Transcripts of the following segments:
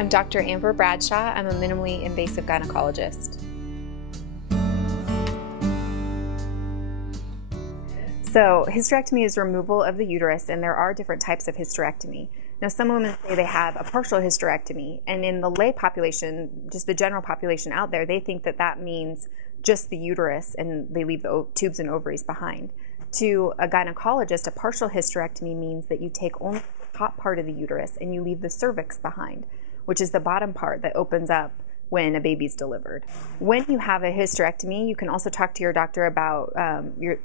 I'm Dr. Amber Bradshaw. I'm a minimally invasive gynecologist. So hysterectomy is removal of the uterus, and there are different types of hysterectomy. Now, some women say they have a partial hysterectomy, and in the lay population, just the general population out there, they think that that means just the uterus and they leave the tubes and ovaries behind. To a gynecologist, a partial hysterectomy means that you take only the top part of the uterus and you leave the cervix behind, which is the bottom part that opens up when a baby's delivered. When you have a hysterectomy, you can also talk to your doctor about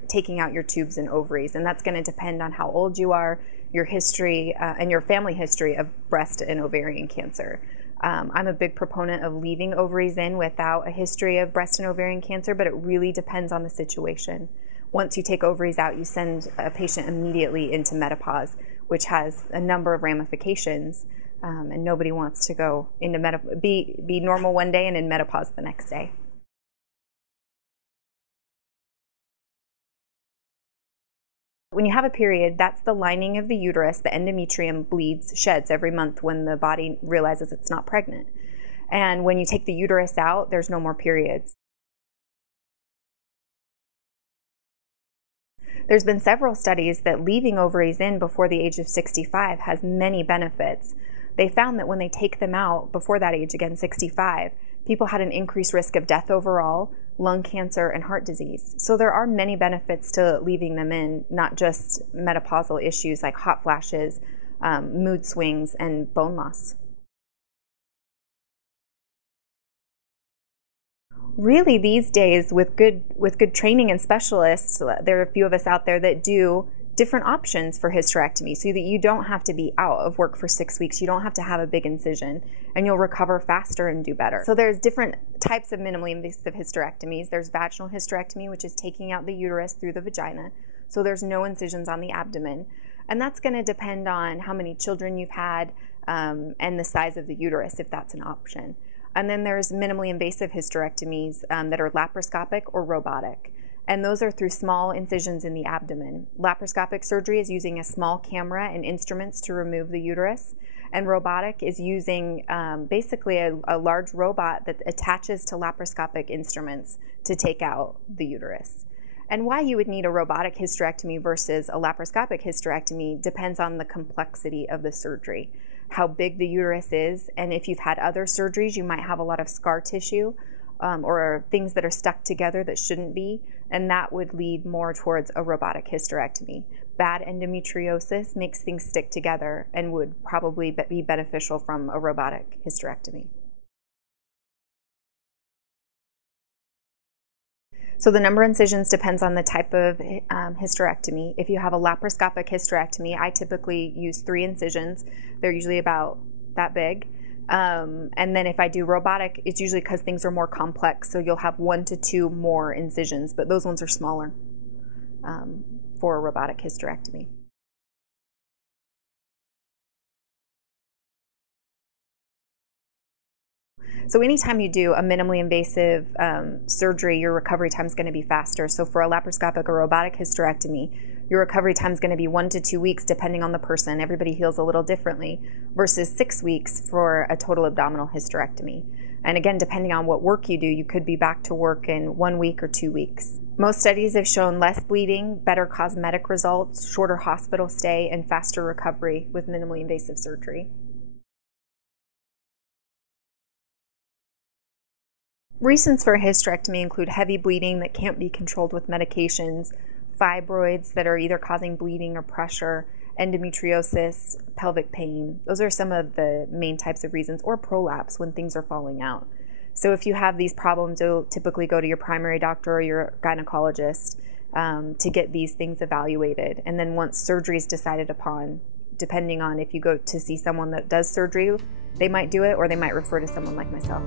taking out your tubes and ovaries, and that's going to depend on how old you are, your history, and your family history of breast and ovarian cancer. I'm a big proponent of leaving ovaries in without a history of breast and ovarian cancer, but it really depends on the situation. Once you take ovaries out, you send a patient immediately into menopause, which has a number of ramifications. And nobody wants to go into be normal one day and in menopause the next day. When you have a period, that's the lining of the uterus. The endometrium bleeds, sheds every month when the body realizes it's not pregnant. And when you take the uterus out, there's no more periods. There's been several studies that leaving ovaries in before the age of 65 has many benefits. They found that when they take them out before that age, again 65, people had an increased risk of death overall, lung cancer, and heart disease. So there are many benefits to leaving them in, not just menopausal issues like hot flashes, mood swings, and bone loss. Really, these days, with good training and specialists, there are a few of us out there that do different options for hysterectomy so that you don't have to be out of work for 6 weeks. You don't have to have a big incision, and you'll recover faster and do better. So there's different types of minimally invasive hysterectomies. There's vaginal hysterectomy, which is taking out the uterus through the vagina. So there's no incisions on the abdomen. And that's going to depend on how many children you've had and the size of the uterus, if that's an option. And then there's minimally invasive hysterectomies that are laparoscopic or robotic. And those are through small incisions in the abdomen. Laparoscopic surgery is using a small camera and instruments to remove the uterus. And robotic is using basically a large robot that attaches to laparoscopic instruments to take out the uterus. And why you would need a robotic hysterectomy versus a laparoscopic hysterectomy depends on the complexity of the surgery, how big the uterus is, and if you've had other surgeries, you might have a lot of scar tissue or things that are stuck together that shouldn't be, and that would lead more towards a robotic hysterectomy. Bad endometriosis makes things stick together and would probably be beneficial from a robotic hysterectomy. So the number of incisions depends on the type of hysterectomy. If you have a laparoscopic hysterectomy, I typically use 3 incisions. They're usually about that big. And then if I do robotic, it's usually because things are more complex, so you'll have 1 to 2 more incisions, but those ones are smaller for a robotic hysterectomy. So anytime you do a minimally invasive surgery, your recovery time is going to be faster. So for a laparoscopic or robotic hysterectomy, your recovery time is going to be 1 to 2 weeks depending on the person. Everybody heals a little differently, versus 6 weeks for a total abdominal hysterectomy. And again, depending on what work you do, you could be back to work in 1 week or 2 weeks. Most studies have shown less bleeding, better cosmetic results, shorter hospital stay, and faster recovery with minimally invasive surgery. Reasons for a hysterectomy include heavy bleeding that can't be controlled with medications, fibroids that are either causing bleeding or pressure, endometriosis, pelvic pain. Those are some of the main types of reasons, or prolapse when things are falling out. So if you have these problems, you'll typically go to your primary doctor or your gynecologist to get these things evaluated. And then once surgery is decided upon, depending on if you go to see someone that does surgery, they might do it or they might refer to someone like myself.